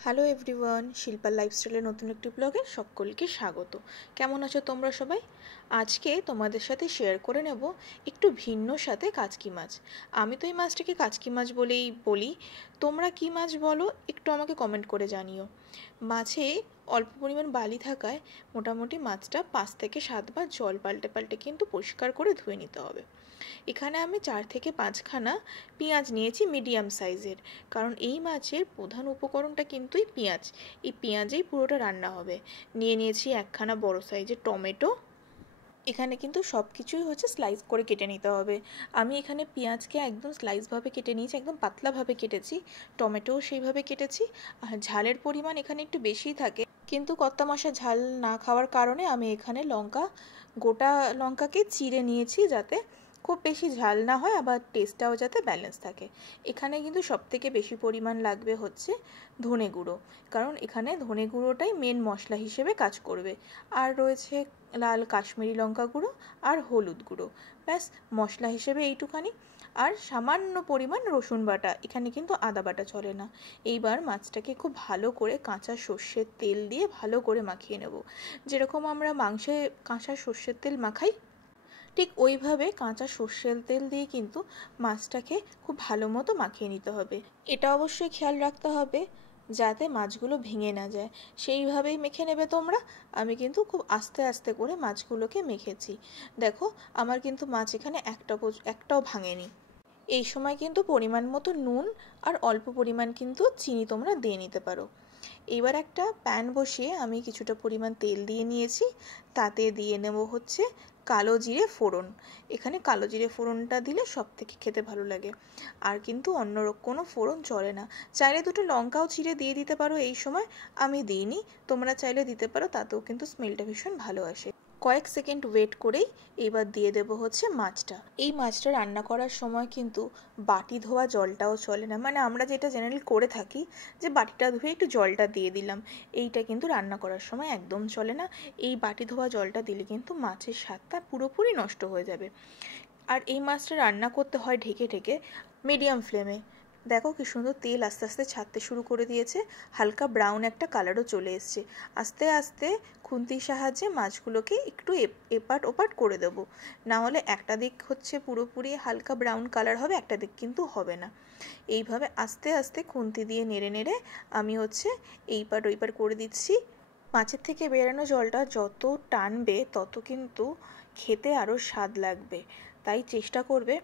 Hello everyone, Shilpa লাইফস্টাইলের নতুন একটি ব্লগে সকলকে স্বাগত। কেমন আছো তোমরা সবাই? আজকে তোমাদের সাথে শেয়ার করে নেব একটু ভিন্ন সাথে কাচকি মাছ। আমি তো এই মাছটাকে কাচকি মাছ বলেই বলি, তোমরা কি মাছ বলো একটু আমাকে কমেন্ট করে জানিও। মাছে অল্প পরিমাণ বালি থাকায় মোটামুটি মাছটা 5 থেকে 7 বার জল পাল্টে পাল্টে কিন্তু পরিষ্কার করে ধুয়ে নিতে হবে। এখানে আমি 4 থেকে 5খানা পেঁয়াজ নিয়েছি মিডিয়াম সাইজের, কারণ এই মাছের প্রধান উপকরণটা কিন্তু এই পেঁয়াজ। এই পেঁয়াজেই পুরোটা রান্না হবে। নিয়ে নিয়েছি একখানা বড় সাইজের টমেটো। এখানে কিন্তু সব কিছুই হচ্ছে স্লাইস করে কেটে নিতে হবে। আমি এখানে পেঁয়াজকে একদম স্লাইসভাবে কেটে নিয়েছি, একদম পাতলাভাবে কেটেছি। টমেটোও সেইভাবে কেটেছি। আর ঝালের পরিমাণ এখানে একটু বেশিই থাকে, কিন্তু কত্তা মশা ঝাল না খাওয়ার কারণে আমি এখানে গোটা লঙ্কাকে চিড়ে নিয়েছি, যাতে খুব বেশি ঝাল না হয়, আবার টেস্টটাও যাতে ব্যালেন্স থাকে। এখানে কিন্তু সবথেকে বেশি পরিমাণ লাগবে হচ্ছে ধনে গুঁড়ো, কারণ এখানে ধনে গুঁড়োটাই মেন মশলা হিসেবে কাজ করবে। আর রয়েছে লাল কাশ্মীরি লঙ্কা গুঁড়ো আর হলুদ গুঁড়ো। ব্যাস, মশলা হিসেবে এইটুখানি। আর সামান্য পরিমাণ রসুন বাটা, এখানে কিন্তু আদা বাটা চলে না। এইবার মাছটাকে খুব ভালো করে কাঁচা সর্ষের তেল দিয়ে ভালো করে মাখিয়ে নেব। যেরকম আমরা মাংসে কাঁচা সর্ষের তেল মাখাই, ঠিক ওইভাবে কাঁচা সর্ষের তেল দিয়ে কিন্তু মাছটাকে খুব ভালো মতো মাখিয়ে নিতে হবে। এটা অবশ্যই খেয়াল রাখতে হবে যাতে মাছগুলো ভেঙে না যায়, সেইভাবেই মেখে নেবে তোমরা। আমি কিন্তু খুব আস্তে আস্তে করে মাছগুলোকে মেখেছি। দেখো, আমার কিন্তু মাছ এখানে একটাও ভাঙেনি। এই সময় কিন্তু পরিমাণ মতো নুন আর অল্প পরিমাণ কিন্তু চিনি তোমরা দিয়ে নিতে পারো। এবার একটা প্যান বসিয়ে আমি কিছুটা পরিমাণ তেল দিয়ে নিয়েছি, তাতে দিয়ে নেব হচ্ছে কালো জিরে ফোড়ন। এখানে কালো জিরে ফোড়নটা দিলে সব থেকে খেতে ভালো লাগে, আর কিন্তু অন্য কোনো ফোড়ন চলে না। চাইলে দুটো লঙ্কাও চিড়ে দিয়ে দিতে পারো, এই সময় আমি দিইনি, তোমরা চাইলে দিতে পারো, তাতেও কিন্তু স্মেলটা ভীষণ ভালো আসে। কয়েক সেকেন্ড ওয়েট করেই এবার দিয়ে দেবো হচ্ছে মাছটা। এই মাছটা রান্না করার সময় কিন্তু বাটি ধোয়া জলটাও চলে না, মানে আমরা যেটা জেনারেলি করে থাকি যে বাটিটা ধুয়ে একটু জলটা দিয়ে দিলাম, এইটা কিন্তু রান্না করার সময় একদম চলে না। এই বাটি ধোয়া জলটা দিলে কিন্তু মাছের স্বাদটা পুরোপুরি নষ্ট হয়ে যাবে। আর এই মাছটা রান্না করতে হয় ঢেকে ঢেকে মিডিয়াম ফ্লেমে। দেখো কি সুন্দর তেল আস্তে আস্তে ছাড়তে শুরু করে দিয়েছে, হালকা ব্রাউন একটা কালারও চলে এসছে। আস্তে আস্তে খুন্তির সাহায্যে মাছগুলোকে একটু এপাট ওপাট করে দেব, না হলে একটা দিক হচ্ছে পুরোপুরি হালকা ব্রাউন কালার হবে, একটা দিক কিন্তু হবে না। এইভাবে আস্তে আস্তে খুন্তি দিয়ে নেড়ে নেড়ে আমি হচ্ছে এইপাট ওইপাট করে দিচ্ছি। মাছের থেকে বেরানো জলটা যত টানবে তত কিন্তু খেতে আরও স্বাদ লাগবে। তাই চেষ্টা করবে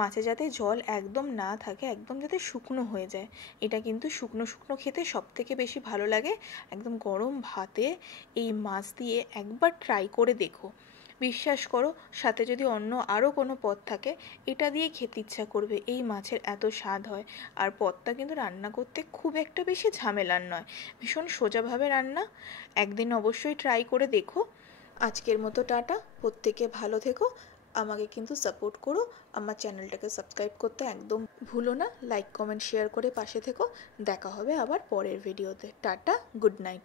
মাছে যাতে জল একদম না থাকে, একদম যাতে শুকনো হয়ে যায়। এটা কিন্তু শুকনো শুকনো খেতে সব থেকে বেশি ভালো লাগে। একদম গরম ভাতে এই মাছ দিয়ে একবার ট্রাই করে দেখো, বিশ্বাস করো, সাথে যদি অন্য আরও কোনো পদ থাকে এটা দিয়ে খেতে ইচ্ছা করবে। এই মাছের এত স্বাদ হয়। আর পদটা কিন্তু রান্না করতে খুব একটা বেশি ঝামেলার নয়, ভীষণ সোজাভাবে রান্না। একদিন অবশ্যই ট্রাই করে দেখো। আজকের মতো টাটা, প্রত্যেকে ভালো থেকো। আমাকে কিন্তু সাপোর্ট করো, আমার চ্যানেলটাকে সাবস্ক্রাইব করতে একদম ভুলো না। লাইক কমেন্ট শেয়ার করে পাশে থেকো। দেখা হবে আবার পরের ভিডিওতে। Tata, good night.